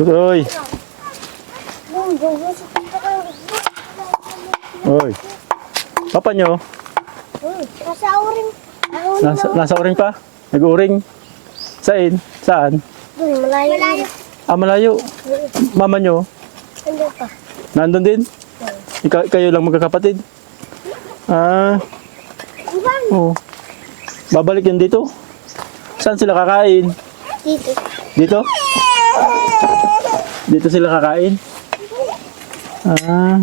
Uy. Uy. Papa nyo? Nasa uring. Nasa uring pa? Nag-uring? Saan? Saan? Doon, malayo. Ah, malayo. Mama nyo? Ano pa? Nandun din? Kayo lang magkakapatid? Ah. Oo. Babalik yan dito? Saan sila kakain? Dito. Dito? Dito sila kakain? Ah.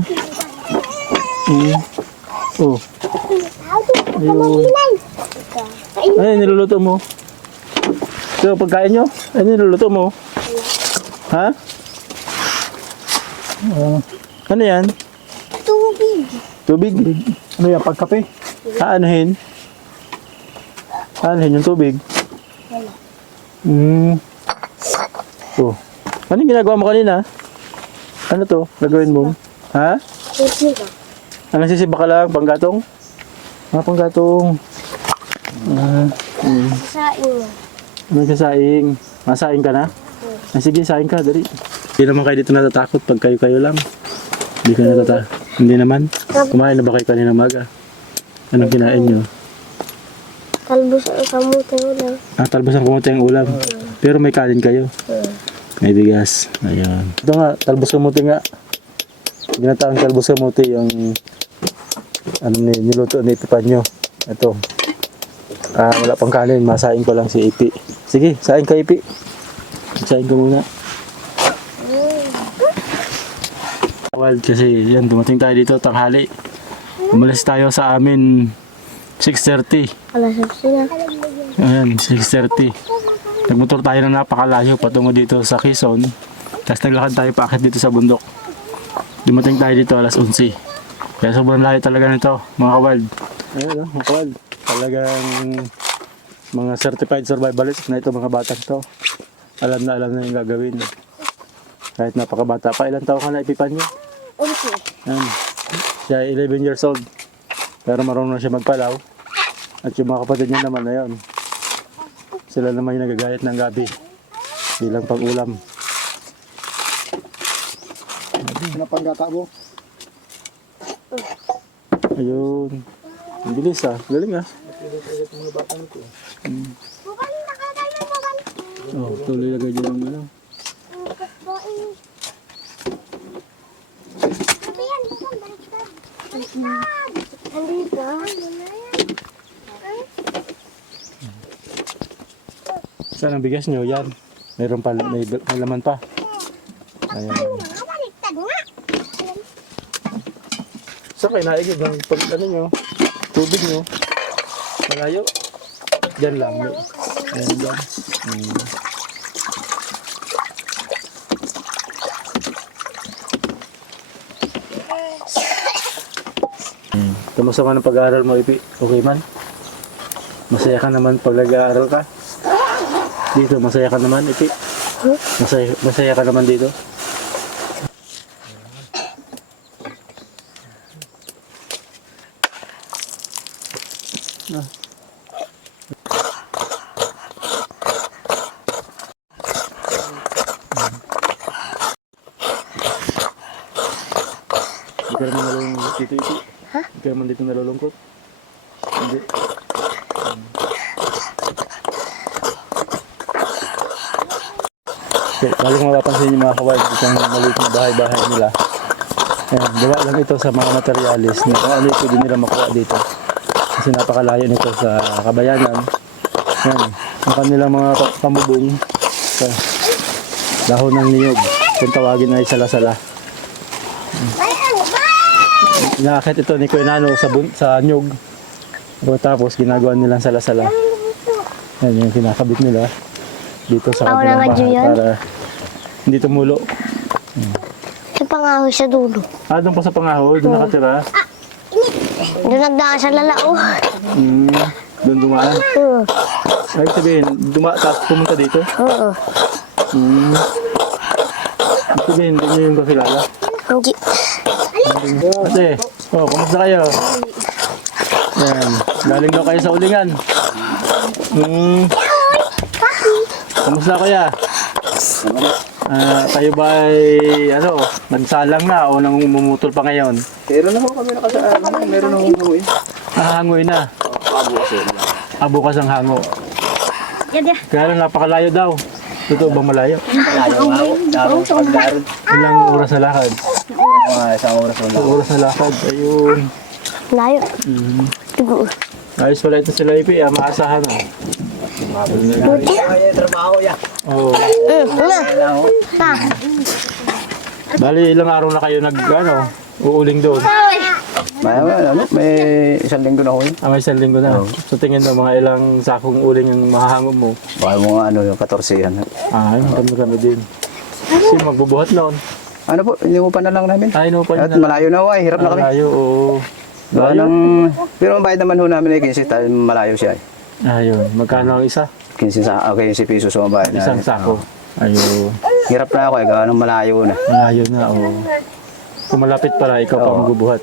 Oh. Ayun. Ay, niluluto mo. So, pagkain nyo? Ay, niluluto mo? Ha? Ano yan? Tubig. Tubig? Ano yan? Pagkape? Anuhin? Anuhin yung tubig? Oh. Ano yung ginagawa mo kanina? Ano to? Gagawin mo? Ha? Tubig. Ano sisiba ka lang? Panggatong? Ah, panggatong. Sasaing. Ano sasaing? Masaing ka na? Ah, sige, saing ka, dali. Hindi naman kayo dito natatakot pag kayo-kayo lang. Hindi ka natatakot. Hindi naman. Kumain na ba kayo kanina maga? Anong kinain nyo? Talbos ang kamuti ulam. Ah, talbos ang kamuti ang ulam. Pero may kanin kayo. May bigas. Ayun. Ito nga, talbos kamuti nga. Ginataang talbos kamuti yung niluto ni Pipanyo. Ito. Ah, wala pang kanin. Masaing ko lang si Ipi. Sige, saing ka Ipi. Saing ko muna. Wild kasi yan, dumating tayo dito tanghali. Umalis tayo sa amin 6:30. Alas na. Ayan, 6:30. Nagmotor tayo na napakalayo patungo dito sa Quezon. Tapos naglakad tayo paakit dito sa bundok. Dumating tayo dito alas 11. Kaya sobrang layo talaga nito, mga kawild. Ayun, mga kawild. Talagang mga certified survivalists na ito, mga bata ito. Alam na yung gagawin. Kahit napakabata pa. Ilang taon ka na Epipanyo? Unsi. Ayan. Siya ay 11 years old. Pero marunong na siya magpalaw. At yung mga kapatid niya naman na yun. Sila naman yung nagagayat ng gabi. Bilang pag-ulam. Ano panggata mo? Ayun. Ang bilis ah. Galing ah. Oh, tuloy lagay dyan ng ano. Andito. Saan ang bigas nyo? Yan. Mayroon pa, may laman pa. Ayan. Saan kayo naigid ng pag ano nyo? Tubig nyo? Malayo? Diyan lang. Ayan dyan. Kamusta man ang pag-aaral mo, Ipi? Okay man? Masaya ka naman pag nag-aaral ka? Dito, masaya ka naman, Ipi? Masaya ka naman dito? Hindi ka naman nalulungkot dito, Ipi? Ha? Hindi ka naman dito nalulungkot? Hindi. Okay, baling mapapansin yung mga kawild itong maliit na bahay-bahay nila. Ayan, gawa lang ito sa mga materialis na kung ano yung pwede nila makuha dito. Kasi napakalayo nito sa kabayanan. Ayan, ang kanilang mga pamubong sa dahon ng niyog. Kung tawagin ay sala-sala. Inaakit ito ni Kuya Nano sa nyog. Tapos ginagawa nilang sala-sala. Ayan yung kinakabit nila dito sa kabilang bahay para hindi tumulo. Sa pangahoy sa dulo. Ah, doon pa sa pangahoy, doon nakatira. Doon nagdaan sa lalao. Doon dumaan. Oo. Ay, sabihin, tapos pumunta dito. Oo. Sabihin, hindi nyo yung kakilala. Hindi. Ate, kumusta kayo? Yan, galing daw kayo sa ulingan. Kumusta kuya? Kayo ba ay, nagsalang na o namumutol pa ngayon? Meron na ho kami nakasaan. Meron na humuhin. Hangoy na. Bukas ang hango. Yan, yan. Kaya lang napakalayo daw. Totoo bang malayo? Darong sa pagdaron. Ilang oras na lakad? Mga isang oras wala. Isang oras na lakad. Ayun. Layo. Tigo. Ayos pala ito sila Ipi. Maasahan o. Ay, trabaho ya. Oo. Pa. Bali, ilang araw na kayo uuling doon? May isang linggo na ho yun. May isang linggo na. So tingin mo, mga ilang sakong uling ang mahahangon mo? Baka mga yung 14 yan. Kami din. Kasi magbubuhat noon. Ano po, iniupan na lang namin. Ay, no, pa At malayo na ho ay, hirap na kami. Malayo, oo. Gawa ng, pero ang bayad naman ho namin ay 15 tayo, malayo siya ay. Ayun, magkano ang isa? 15 pesos ho ang bayad. Isang sako. Ayun. Hirap na ako eh, gawa ng malayo na. Malayo na, oo. Kung malapit pala, ikaw pa Oo. magbubuhat.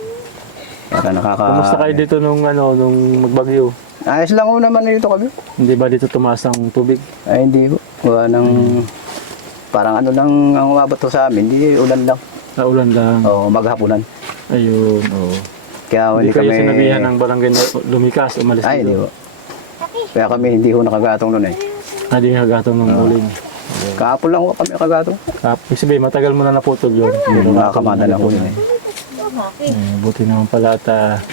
Baka Kumusta kayo dito nung magbagyo? Ayos lang ho naman dito kami. Hindi ba dito tumaas ang tubig? Ay hindi ho. Gawa ng, parang ano lang ang umabot ho sa amin, hindi ulan lang. Ulan lang. Oo, maghapunan. Ayun, oo. Kaya Hindi hindi kayo kami... sinabihan ng barangay na lumikas, umalis Ay, hindi dito? ho. Kaya kami hindi ho nakagatong nun eh. Hindi hagatong ng uling. Kahapon lang ho kami nakagatong. Ibig sabihin, matagal mo na naputol yun. Nakakamada na ho yun eh. Buti naman pala at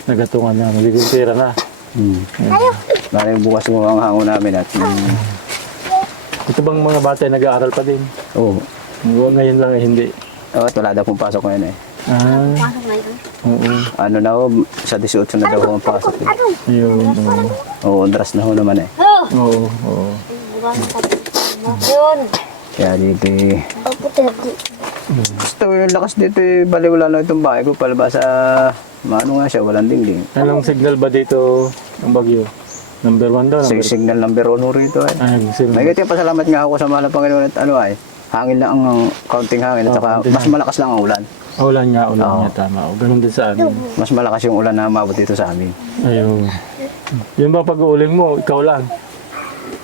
nagatungan na, magiging pera na. Maraming bukas mo ang hango namin at Ito bang mga bata ay nag-aaral pa din? oo. Ngayon lang ay hindi. At wala daw pong pasok ngayon eh. Oo. Ano na ho, sa 18 na daw ho ang pasok eh. Ayun, oo. Oo, andras na ho naman eh. Oo, oo. Yun. Kaya dito eh. Puti. Gusto ko yung lakas dito eh. Bali wala na itong bahay ko. Palabas sa, maano nga siya, walang dingding. Anong signal ba dito ng bagyo? Number 1 daw? Signal number 1 ho rito eh. Signal. May ganyan pasalamat nga ako sa mahal ng Panginoon at ano ay, hangin lang ang kaunting hangin at saka kaunting mas malakas lang ang ulan. Ulan nga, tama. O, ganun din sa amin. Mas malakas yung ulan na umabot dito sa amin. Ayun. Yun ba pag-uuling mo, ikaw lang?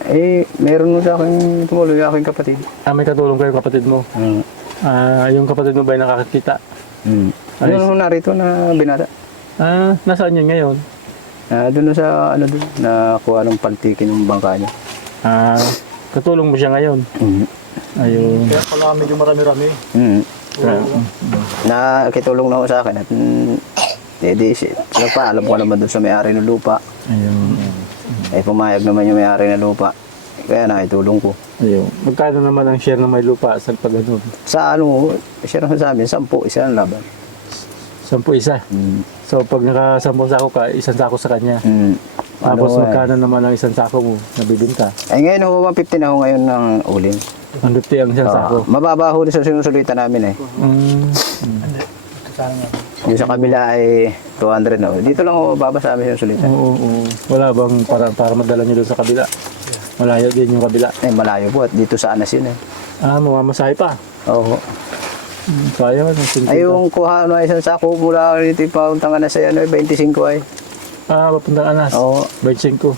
Eh, meron mo sa akin tumulong yung aking kapatid. May katulong kayo kapatid mo? Yung kapatid mo ba ay nakakakita? Ano nung narito na binata? Nasaan yun ngayon? Doon sa ano doon, nakuha ng paltikin ng bangka niya. Katulong mo siya ngayon? Ayun. Kaya pala medyo marami-rami. Nakitulong na ako sa akin at nagpaalam ko naman doon sa may-ari ng lupa. Ayun. Pumayag naman yung may-ari ng lupa. Kaya nakitulong ko. Ayun. Magkano naman ang share ng may lupa sa pag-ano? Sa ano, siya naman sa amin, 10, isa ang laban. 10 isa. So pag naka-10 sako ka, isang sako sa kanya. Tapos magkano naman ang isang sako mo nabibinta? Ay ngayon ho, 150 na ho ngayon ng uling. 150 ang isang sako. Mababa ho sa sinusulitan namin eh. Yung sa kabila ay 200 na ho. Dito lang ho, mababa sa amin sinusulitan. Oo. Wala bang para madala nyo doon sa kabila? Malayo din yung kabila. Malayo po at dito sa Anas yun eh. Mamamasahe pa. Oo. Kaya mo. Ay yung kuha ano, isang sako mula dito pauntang Anas ay 25 ay. Papuntang Anas. Oo. 25.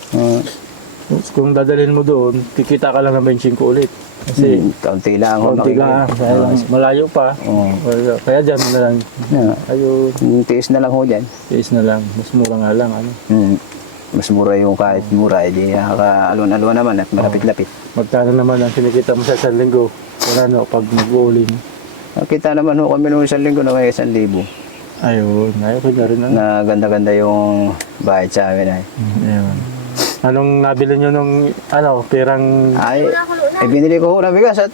Kung dadalhin mo doon, kikita ka lang ng 25 ulit. Kasi kaunti lang ho. kaunti ka. Malayo pa. Kaya dyan mo na lang. Ayun. Tiis na lang ho dyan. Tiis na lang. Mas mura nga lang. Mas mura yung kahit mura. Hindi nakaka-alon-alon naman at malapit-lapit. Magkano naman ang kinikita mo sa isang linggo? Pag mag-uuling. Kita naman ho kami nung isang linggo na may 1,000. Ayun. Ayun ko na rin. Na ganda-ganda yung bayad sa amin ay. Ayun. Anong nabili nyo nung perang... Ay, binili ko ho na bigas at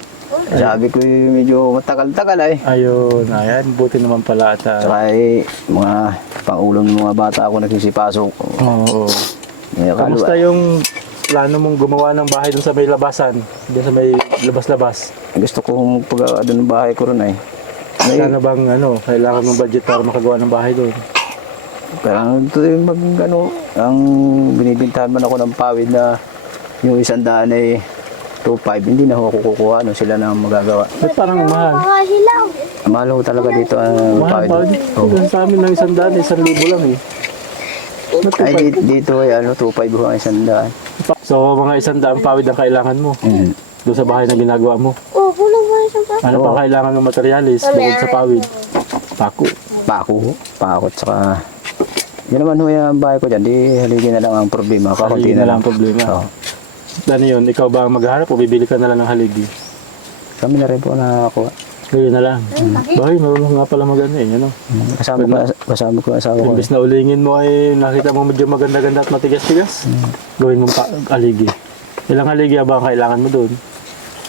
sabi ko medyo matagal-tagal ay. Ayun. Ayan. Buti naman pala. Saka mga pang-ulam ng mga bata ako nagsisipasok. Oo. Kamusta yung plano mong gumawa ng bahay dun sa may labasan? Dun sa may labas-labas? Gusto ko magpagawa doon ng bahay ko ron ay. Kailangan bang kailangan mong budget para makagawa ng bahay doon? Kaya ito yung ang binibintahan man ako ng pawid na yung 100 ay 2.5, hindi na ako kukuha, sila na magagawa. Ba't parang mahal? Mahal ho talaga dito ang Mahal pawid. pa. Sa amin lang 100, 1,000 lang eh. Ay dito ay 2.5 ho ang 100. So mga 100 pawid ang kailangan mo. doon sa bahay na ginagawa mo. Oh, bulong mo yung pa. Ano pa kailangan ng materialis bukod sa pawid? Pako. Pako at saka yun naman ho yung bahay ko dyan, di haligi na lang ang problema. Kakunti Haligi na lang ang problema. Oo. Ano yun, ikaw ba ang maghahanap o bibili ka na lang ng haligi? Kami na rin po nakakuha. Ngayon na lang. Bakit marunong nga pala magano eh, ano? Kasama ko ang asawa ko. Imbes na ulingin mo ay nakita mo medyo maganda-ganda at matigas-tigas. Gawin mo pa haligi. Ilang haligi ba ang kailangan mo doon?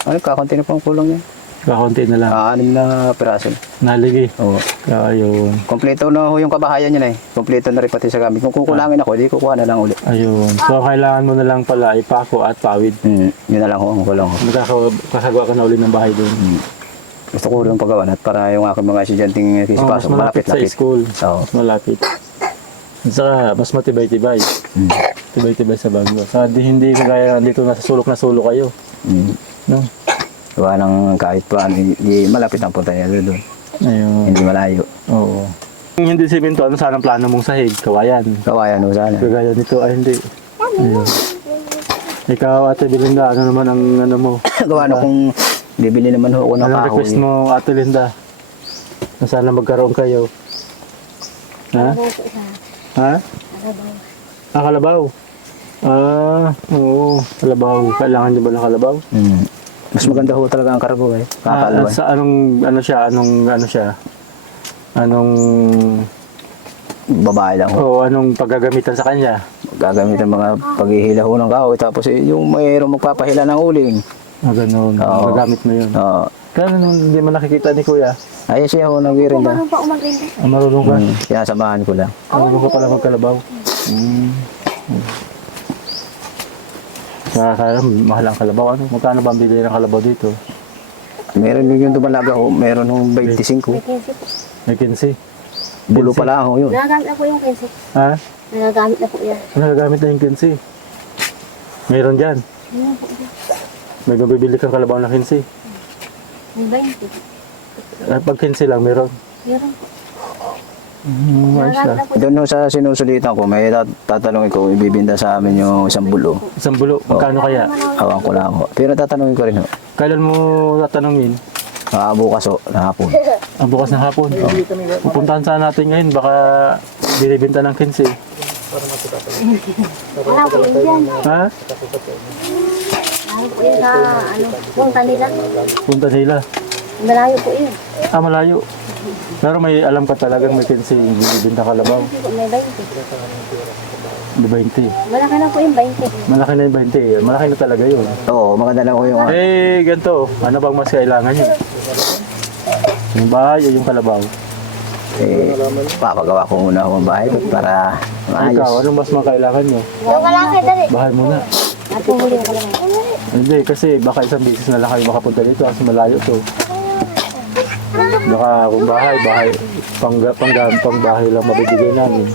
Ano, kakunti na po ang kulang niya. Kakunti na lang. 6 na piraso. Naligi. Oo. Ayun. Kompleto na ho yung kabahayan niya na eh. Kompleto na rin pati sa gamit. Kung kukulangin ako, di kukuha na lang ulit. Ayun. So kailangan mo na lang pala ay pako at pawid. Yun na lang ho, ang kulang ho. Magkakagawa ka na uli ng bahay doon. Gusto ko rin paggawan at para yung aking mga estudyanteng Mas kisipasok, malapit sa malapit-lapit. school. Oo. Mas malapit. At saka mas matibay-tibay. Tibay-tibay sa bago. Saka hindi kagaya dito nasa sulok na sulok kayo. No? Gawa ng kahit pa, di malapit ang punta niya doon. Ayun. Hindi malayo. Oo. Kung hindi simento, ano sana ang plano mong sahig? Kawayan. Kawayan ho sana. Kagaya nito ay hindi. Ayun. Ikaw, Ate Belinda, ano naman ang ano mo? Gawa na kung bibili naman ho ako ng Anong kahoy. request mo, Ate Linda? Na sana magkaroon kayo. Ha? Ha? Ah, kalabaw. Ah, oo, kalabaw. Kailangan niyo ba ng kalabaw? Mas maganda ho talaga ang karabaw eh. Ah, Kakaluan. sa anong, ano siya, anong, Babae lang ho. anong paggagamitan sa kanya? Gagamitin mga paghihila ho ng kahoy. Tapos yung mayroong magpapahila ng uling. Ah, ganun. Oo. Gagamit mo yun. Oo. Kaya nung hindi mo nakikita ni Kuya, Ayun siya ho, nag-irinda. Marunong pa umagrinda. marunong ka. Sinasamahan ko lang. Marunong ka pala magkalabaw. Kaya mahal ang kalabaw. Ano? Magkano ba ang bili ng kalabaw dito? Meron yung dumalaga ho. Meron ho 25. May 15. Bulo pala ho yun. Nagagamit na po yung 15. Ha? Nagagamit na po yan. Nagagamit na yung 15. Meron dyan. Ano po yan? May bibili kang kalabaw na 15. Yung 20. Pag 15 lang, meron. Meron po. Ayos Nagagamit na. na po. Doon ho sa sinusulitan ko, may tatanungin ko, ibibinda sa amin yung isang bulo. Isang bulo. Magkano kaya? Awan ko lang ho. Pero tatanungin ko rin ho. Kailan mo tatanungin? Bukas ho, na hapon. Ang bukas ng hapon. Pupuntahan sana natin ngayon. Baka binibenta ng 15. Wala po yun dyan. Ha? Wala po yun sa, punta nila. Punta nila. Malayo po yun. Ah, malayo. Pero may alam ka talagang may 15 binibenta kalabaw. Hindi po, may 20. Di 20. Malaki na po yung 20. Malaki na yung 20. Malaki na talaga yun. Oo, maganda lang ho yung Eh, ganito. Ano bang mas kailangan nyo? Yung bahay o yung kalabaw? papagawa ko muna ho ang bahay ko para maayos. Ikaw, ano mas makailangan nyo? Yung malaki, dali. Bahay muna. At puhuli ka lang. Hindi, kasi baka isang beses na lang kayo makapunta dito kasi malayo to. Baka kung bahay, pang bahay lang mabibigay namin.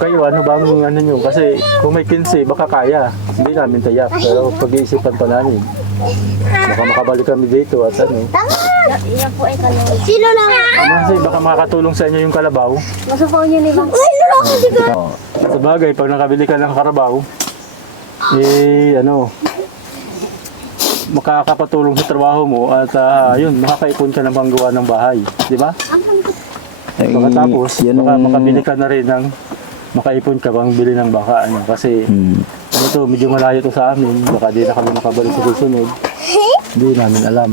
Kayo, ano bang ano nyo? Kasi kung may 15, baka kaya. Hindi namin tayak. Pero pag-iisipan pa namin. Baka makabalik kami dito at ano. Yan po ay kalawin. Sino lang? Kasi baka makakatulong sa inyo yung kalabaw. Masupaw niyo ni Bang. Uy, luloko si Bang. Oo. Sa bagay, pag nakabili ka ng karabaw, eh ano, makakapatulong sa trabaho mo at yun, makakaipon ka ng panggawa ng bahay. Di ba? Ay, Pagkatapos, yan baka ang- makabili ka na rin ng makaipon ka pang bili ng baka. Ano, kasi ano to, medyo malayo to sa amin. Baka di na kami makabalik sa susunod. Hindi namin alam.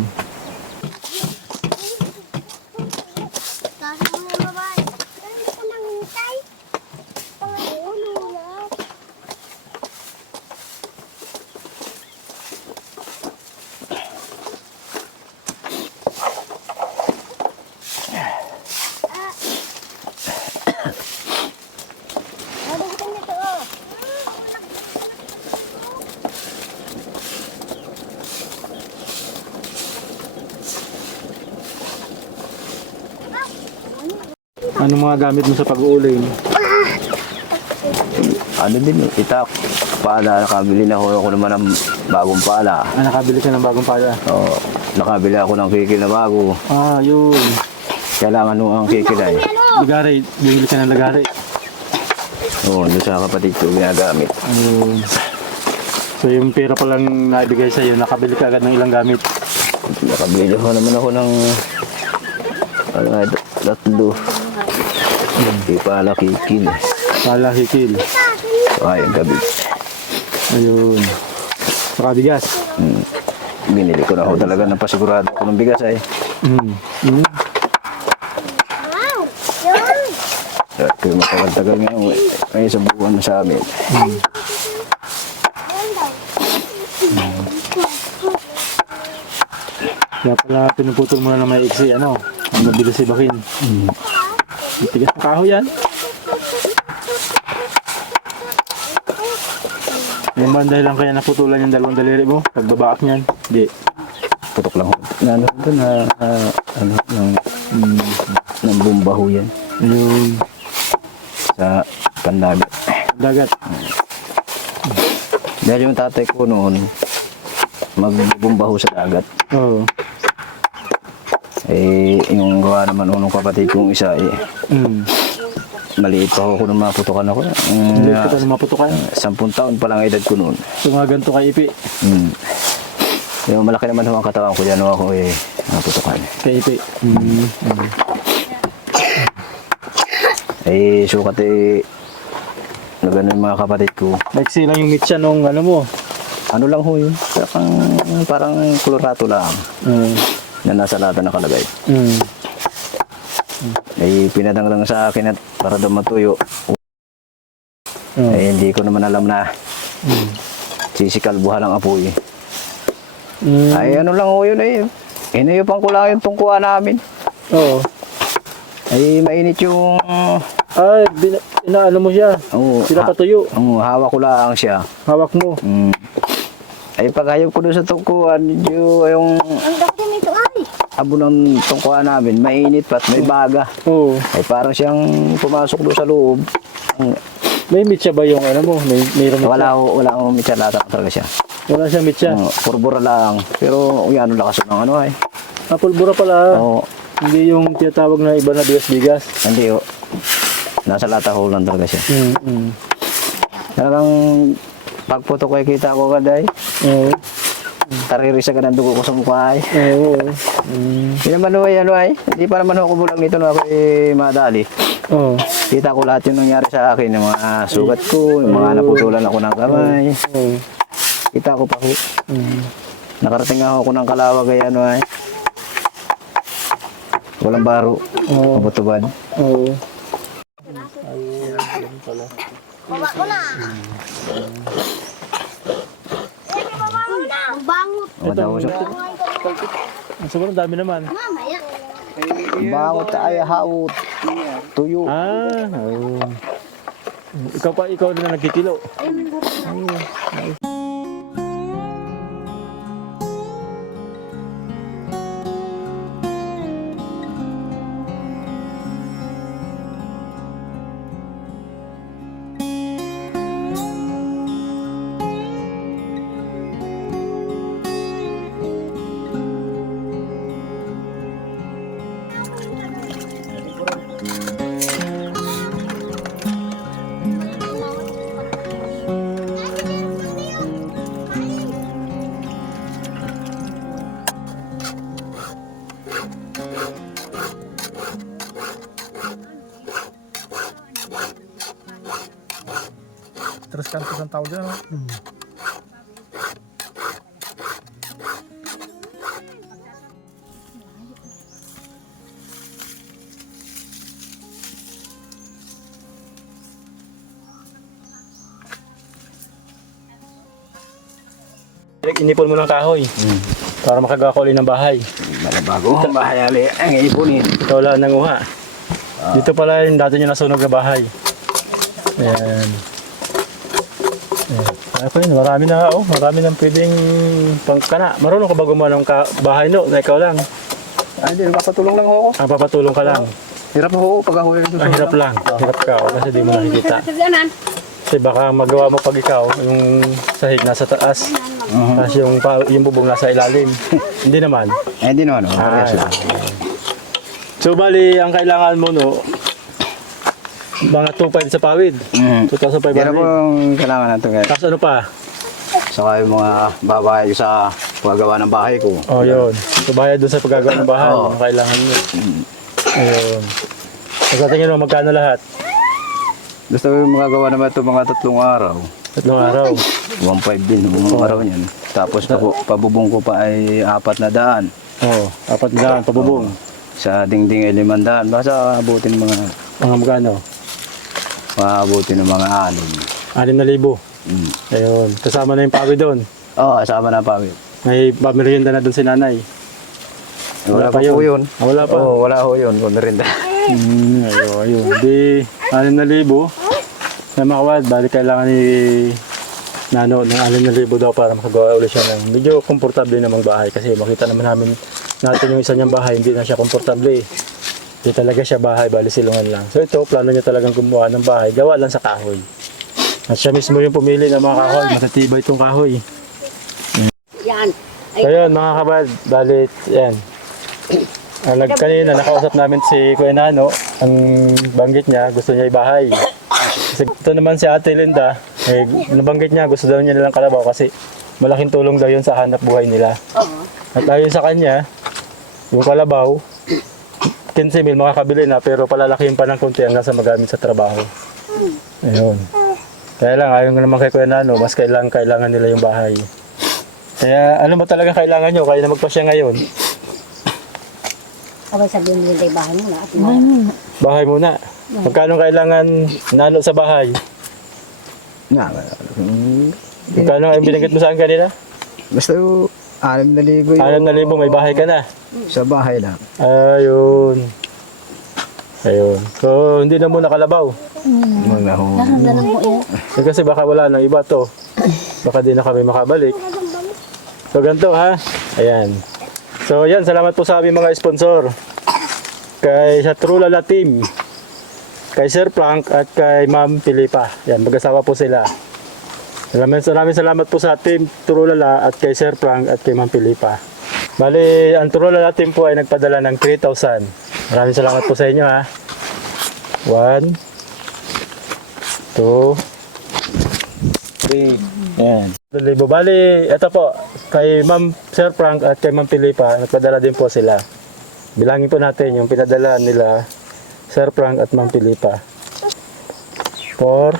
Anong mga gamit mo sa pag-uuling? Ano din, itak, pala, nakabili na ako naman ng bagong pala. Nakabili ka ng bagong pala. Oo, nakabili ako ng kikil na bago. Ah, yun. Kailangan nung ang kikil ay. Lagari, bumili ka ng lagari. Oo, doon sa kapatid ko ginagamit. Ayun. So yung pera palang naibigay sa'yo, nakabili ka agad ng ilang gamit. Nakabili ko naman ako ng ano nga ito, tatlo. Di pala kikil. Pala, hikil. Ay, gabi. Ayun. Saka bigas. Binili ko na ako talaga ng pasigurado ko ng bigas ay. Mm. Mm. Kaya matagal-tagal ngayon ay sa buwan na sa amin. Kaya pala pinuputol mo na ng may iksi, ano? Ang mabilis ibakin. Tigas ng kahoy yan. Yung ba dahil lang kaya naputulan yung dalawang daliri mo? Pagbabaak niyan? Hindi. Putok lang ho. Ano ito na, ano, ng bumbaho yan. Yung Sa pandagat. dagat. Dahil yung tatay ko noon, magbumbaho sa dagat. Oo. Eh, yung gawa naman unong kapatid kong isa, eh, maliit pa ako nung maputukan ako. Hindi ka na maputukan. 10 taon pa lang edad ko noon. So mga ganito kay Ipi. Yung malaki naman ho ang katawan ko, yan ho ako eh, maputukan. Kay Ipi. Eh, sukat eh, na ganun yung mga kapatid ko. Naiksi lang yung mitya nung ano mo. Ano lang ho yun? Parang klorato lang na nasa lata nakalagay. Eh, pinadang lang sa akin at para daw matuyo. Eh, hindi ko naman alam na sisikalbuhan ang apoy. Ay, ano lang ho yun eh. Inayupan ko lang yung tungkuan namin. Oo. Ay, mainit yung... Ay, inaano mo siya. Sila patuyo. Hawak ko lang siya. Hawak mo. Ay, paghayop ko doon sa tungkuan, yung Ang dami nito ay. abo ng tungkuan namin, mainit pat, may baga. Oo. Ay, parang siyang pumasok doon sa loob. May mitya ba yung ano mo? Mayroon mitya? Wala akong mitsalata talaga siya. Wala siyang mitya. Purbura lang. Pero, yan, lakas ng ano ay. Pulbura pala. Oo. Hindi yung tinatawag na iba na bigas-bigas. Hindi, oh. Nasa lata ko lang talaga siya. Mm. Talagang pagputok ko kita ko kaday. Oo. Taririsa ka ng dugo ko sa mukha ay. Oo. Hindi naman ano ay. Hindi pa naman ako bulang nito na ako madali. Oo. Kita ko lahat yung nangyari sa akin. Yung mga sugat ko, yung mga naputulan ako ng kamay. Oo. Kita ko pa ko. Nakarating ako ng Kalawag ay ano ay. Walang baro. Oo. Mabutubad. Oo. Baba ko na. Ang bangot. Sobrang dami naman. Mamaya. Bangot ay haut. Tuyo. Oo. Ikaw na nagkikilo. Tres kantos ang tawag dyan. Inipon mo ng kahoy para makagawa ka ulit ng bahay. Bago ang bahay ali. Ang ipunin. Ikaw lang nanguha. Dito pala yung dati niya nasunog na bahay. Ayan. Ako yun, marami na nga, marami nang pwedeng pangkana. Marunong ka ba gumawa ng bahay no? Na ikaw lang. Ay, hindi. Papatulong lang ako. Papatulong ka lang. Hirap ako pag ako yung Hirap lang. Hirap ka kasi di mo nakikita. Kasi baka magawa mo pag ikaw, yung sahig nasa taas. Tapos yung bubong nasa ilalim. Hindi naman. Eh, hindi naman. So bali, ang kailangan mo no, mga 2.5 sa pawid. 2,500. Pero kung kailangan natin guys. Tapos ano pa? Saka yung mga babae sa paggawa ng bahay ko. Oh, yun. So, bayad doon sa paggagawa ng bahay, Oo. yung kailangan nyo. Ayun. So, sa tingin mo, magkano lahat? Gusto ko yung magagawa naman ito mga 3 araw. 3 araw. 1.5 din, mga araw yan. Tapos pabubong ko pa ay 400. Oo, 400 pabubong. Sa dingding ay 500. Basta abutin mga, Mga magkano? maabutin ng mga 6,000. Ayun. Kasama na yung pawi doon. Oo, kasama na pa. May pamerienda na doon si nanay. Wala pa po yun. Ah, wala pa. Oo, wala ho yun. Kung rin. Ayun. Di, 6,000. Sa mga kawad, bali kailangan ni Nano ng 6,000 daw para makagawa ulit siya ng medyo komportable namang bahay. Kasi makita naman namin natin yung isa niyang bahay, hindi na siya komportable. Hindi talaga siya bahay, bali silungan lang. So ito, plano niya talagang gumawa ng bahay, gawa lang sa kahoy. At siya mismo yung pumili ng mga kahoy, matatibay itong kahoy. Yan. So yun mga kabad, balit yan. Kanina nakausap namin si Kuya Nano, ang banggit niya, gusto niya ibahay. Kasi ito naman si Ate Linda, nabanggit niya, gusto daw niya nilang kalabaw kasi malaking tulong daw yun sa hanap buhay nila. Oo. At ayon sa kanya, yung kalabaw, 15,000 makakabili na pero palalakihin pa ng konti hanggang sa magamit sa trabaho. Ayun. Kaya lang, ayon nga naman kay Kuya Nano, mas kailangan nila yung bahay. Kaya ano ba talaga kailangan nyo? Kaya na magpasya ngayon. Abay sabihin mo yung bahay mo na. Bahay muna. Magkano kailangan Nano sa bahay? Magkano ang binigit mo saan kanina? Basta yung 6,000 yun. 6,000 may bahay ka na. Sa bahay lang. Ayun. Ayun. So, hindi na muna kalabaw. Mga ho. Nahanda lang po yan. Kasi baka wala nang iba to. Baka di na kami makabalik. So, ganito ha. Ayan. So, yan. Salamat po sa aming mga sponsor. Kay sa Trulala Team. Kay Sir Frank at kay Ma'am Filipa. Yan. Mag-asawa po sila. Maraming salamat po sa Team Trulala at kay Sir Frank at kay Ma'am Filipa. Bali, ang Trulala Team po ay nagpadala ng 3,000. Maraming salamat po sa inyo ha. 1, 2, 3. Yan. Bali, ito po, kay Ma'am Sir Frank at kay Ma'am Filipa, nagpadala din po sila. Bilangin po natin yung pinadala nila, Sir Frank at Ma'am Filipa. 4,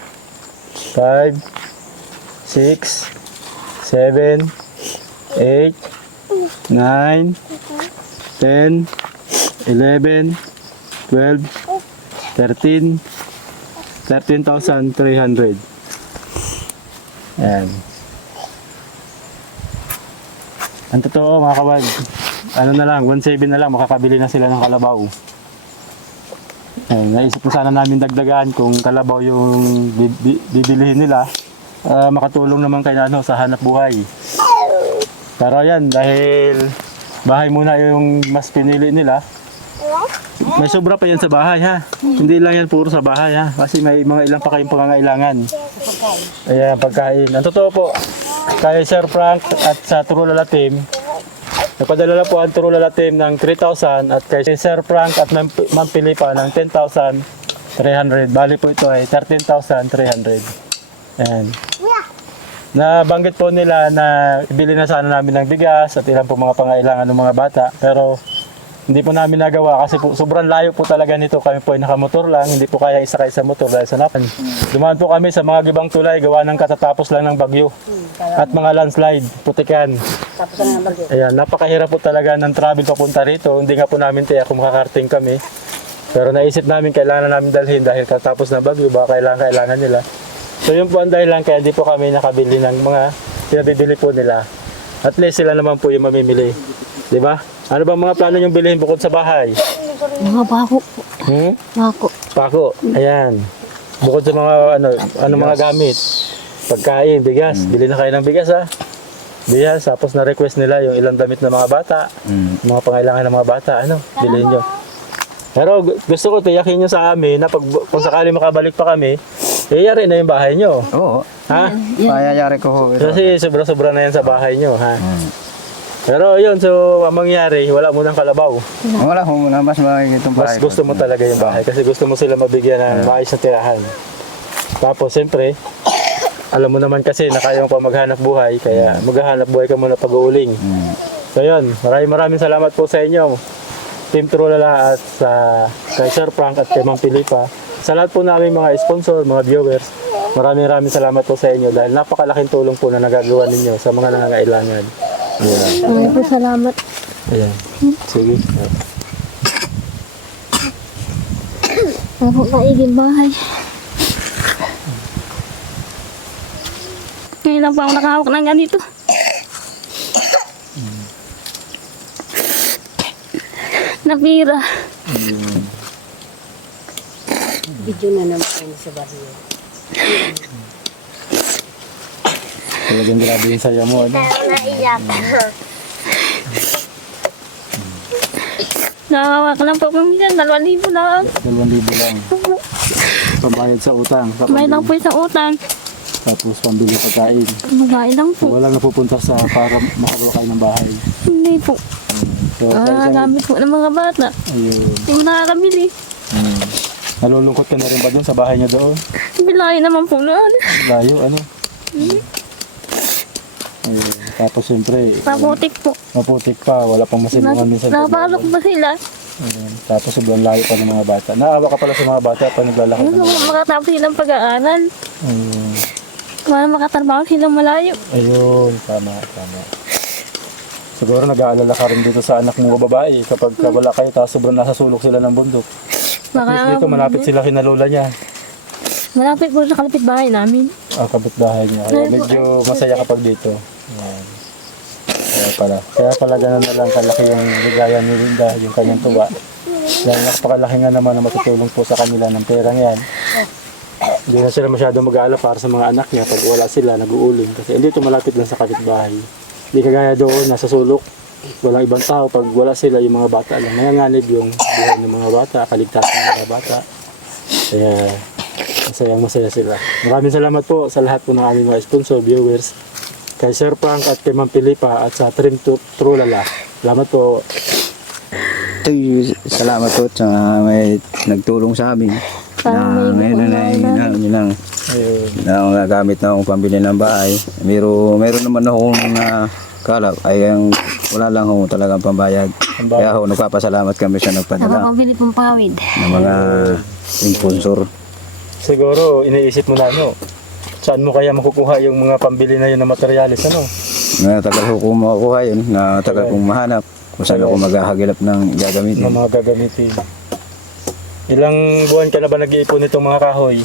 5, 6, 7, 8, 9, 10, 11, 12, 13, 13,300. Ayan. Ang totoo mga kawad, ano na lang, 1,700 na lang, makakabili na sila ng kalabaw. Ayan, naisip ko sana namin dagdagan kung kalabaw yung bibilihin nila. Makatulong naman kay Nano sa hanap buhay. Pero yan, dahil bahay muna yung mas pinili nila, may sobra pa yan sa bahay ha. Hindi lang yan puro sa bahay ha. Kasi may mga ilang pa kayong pangangailangan. Ayan, pagkain. Ang totoo po, kay Sir Frank at sa Trulala Team, napadala po ang Trulala Team ng 3,000 at kay Sir Frank at Ma'am Filipa ng 10,300. Bali po ito ay 13,300. Ayan. Nabanggit po nila na ibili na sana namin ng bigas at ilan po mga pangailangan ng mga bata. Pero hindi po namin nagawa kasi po, sobrang layo po talaga nito. Kami po ay nakamotor lang, hindi po kaya isakay sa motor dahil sa napan. Dumaan po kami sa mga gibang tulay, gawa ng katatapos lang ng bagyo. At mga landslide, putikan. Tapos na ng bagyo. Ayan, napakahirap po talaga ng travel papunta rito. Hindi nga po namin tiyak kung makakarting kami. Pero naisip namin kailangan namin dalhin dahil katapos ng bagyo, baka kailangan nila. So yun po ang dahilan kaya hindi po kami nakabili ng mga pinabibili po nila. At least sila naman po yung mamimili. Di ba? Ano ba mga plano yung bilhin bukod sa bahay? Mga bako. Bako. Pako. Ayan. Bukod sa mga ano mga gamit. Pagkain, bigas. Bili na kayo ng bigas ha. Bigas. Tapos na-request nila yung ilang damit ng mga bata. Mga pangailangan ng mga bata. Bilhin nyo. Pero gusto ko tiyakin nyo sa amin na kung sakali makabalik pa kami, iyari na yung bahay nyo. Oo. Ha? Mayayari ko ho. Kasi sobra-sobra na yan sa bahay nyo, ha? Pero yun, so ang mangyari, wala mo ng kalabaw. Wala ho muna. Mas makikitong Mas bahay. gusto mo talaga yung bahay kasi gusto mo sila mabigyan ng maayos na tirahan. Tapos, siyempre, alam mo naman kasi na kaya mo pa maghanap buhay, kaya maghahanap buhay ka muna pag-uuling. So yun, maraming salamat po sa inyo, Team Trulala at sa kay Sir Frank at kay Ma'am Filipa. Sa lahat po namin mga sponsor, mga viewers, maraming salamat po sa inyo dahil napakalaking tulong po na nagagawa ninyo sa mga nangangailangan. Ayan. Maraming po salamat. Ayan. Sige. Ano po kaigil bahay. Ngayon lang po ako nakahawak ng ganito. Napira. Video na naman sa barrio. Talagang grabe yung saya mo. Ano? Naiyak. Nakawak lang po paminsan, 2,000 lang. 2,000 lang. Pambayad sa utang. May lang po isang utang. Tapos pambili pagkain. Magain lang po. Wala na pupunta sa para makagawa kayo ng bahay. Hindi po. So, sa isang... Gamit po ng mga bata. Ayun. Hindi mo nakakabili. Nalulungkot ka na rin ba doon sa bahay niya doon? Bilahin naman po noon. Layo, ano? Ayun. Tapos siyempre, Paputik po. maputik pa. Wala pang masilungan minsan. Napalok pa sila. Ayun. Tapos sobrang layo pa ng mga bata. Naawa ka pala sa mga bata pag naglalakad Ano ng kung makatapos silang pag-aaral? Ayun. Para makatrabaho silang malayo. Ayun, tama. Siguro nag-aalala ka rin dito sa anak mo babae kapag wala kayo tapos sobrang nasa sulok sila ng bundok. At least dito malapit sila kina lola niya. Malapit po sa kapitbahay namin. Kapitbahay niya. Kaya medyo masaya kapag dito. Ayan. Kaya pala ganun na lang kalaki yung ligaya ni Linda, yung kanyang tuwa. Dahil napakalaki nga naman na matutulong po sa kanila ng perang yan. Hindi na sila masyadong mag-aalala para sa mga anak niya pag wala sila, nag-uuling. Kasi dito malapit lang sa kapitbahay. Hindi kagaya doon, nasa sulok. Walang ibang tao. Pag wala sila, yung mga bata lang. Nanganganib yung buhay ng mga bata, kaligtasan ng mga bata. Kaya masaya sila. Maraming salamat po sa lahat po ng aming mga sponsor, viewers. Kay Sir Frank at kay Ma'am Filipa at sa Team Trulala. Salamat po. Salamat po sa may nagtulong sa amin. Parang may Ngayon lang. Ayun. Nagagamit na akong pambili ng bahay. Meron naman akong kalap. Ay wala lang akong talagang pambayad. Kaya ako nagpapasalamat kami sa nagpadala Nakapabili pong pawid. ng mga sponsor. Siguro, iniisip mo na, saan mo kaya makukuha yung mga pambili na yun na materyales, Tagal ko makukuha yun, tagal kong mahanap kung saan ako maghahagilap ng gagamitin. ng mga gagamitin. Ilang buwan ka na ba nag-iipon nitong mga kahoy?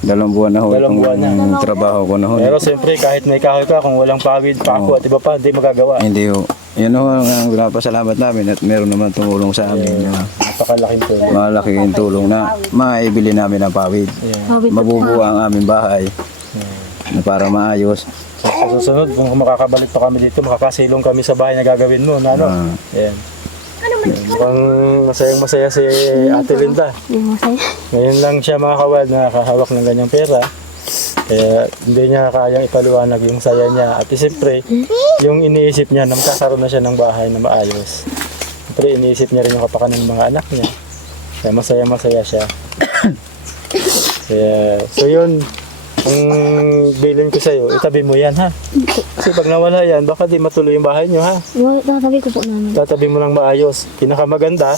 2 buwan na ho Dalawang buwan na. itong trabaho ko na ho. Pero siyempre, kahit may kahoy ka, kung walang pawid, pako at iba pa, hindi magagawa. Hindi ho. Yan ho ang pinapasalamat namin at meron naman tumulong sa amin na Napakalaking tulong. malaking tulong na maibili namin ang pawid. Yeah. Pawid Mabubuo ang aming bahay na para maayos. So, sa susunod, kung makakabalik pa kami dito, makakasilong kami sa bahay na gagawin mo, na ano? Yan. Mukhang masayang-masaya si Ate Linda. Yung masaya. Ngayon lang siya makakawal na nakahawak ng ganyang pera. Kaya hindi niya kayang ipaliwanag yung saya niya. At siyempre, yung iniisip niya na magkakaroon na siya ng bahay na maayos. Siyempre, iniisip niya rin yung kapakanan ng mga anak niya. Kaya masaya-masaya siya. Kaya, so yun, ang bilin ko sa'yo, itabi mo yan ha. Kasi pag nawala yan, baka di matuloy yung bahay niyo ha. Yung tatabi ko po namin. Tatabi mo lang maayos. Pinakamaganda,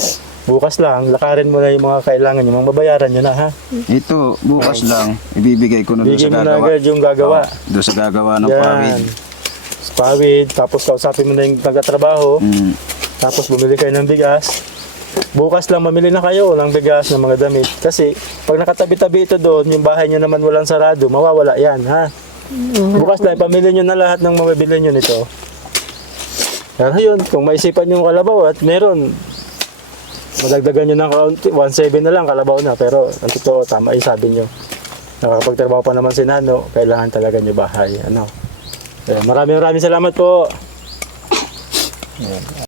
bukas lang, lakarin mo na yung mga kailangan niyo, mga babayaran niyo na ha. Ito, bukas lang, ibibigay ko na doon sa Bigyan mo na gagawa. agad yung gagawa. Doon sa gagawa ng pawid. Pawid, tapos kausapin mo na yung nagtatrabaho, tapos bumili kayo ng bigas. Bukas lang mamili na kayo ng bigas ng mga damit. Kasi pag nakatabi-tabi ito doon, yung bahay nyo naman walang sarado, mawawala yan ha. Bukas lang, pamili nyo na lahat ng mabibili nyo nito. Pero yun, kung maisipan nyo kalabaw at meron, madagdagan nyo ng kaunti, 1.7 na lang kalabaw na. Pero ang totoo, tama yung sabi nyo. Nakakapagtrabaho pa naman si Nano, kailangan talaga nyo bahay. Maraming salamat po. Ayan.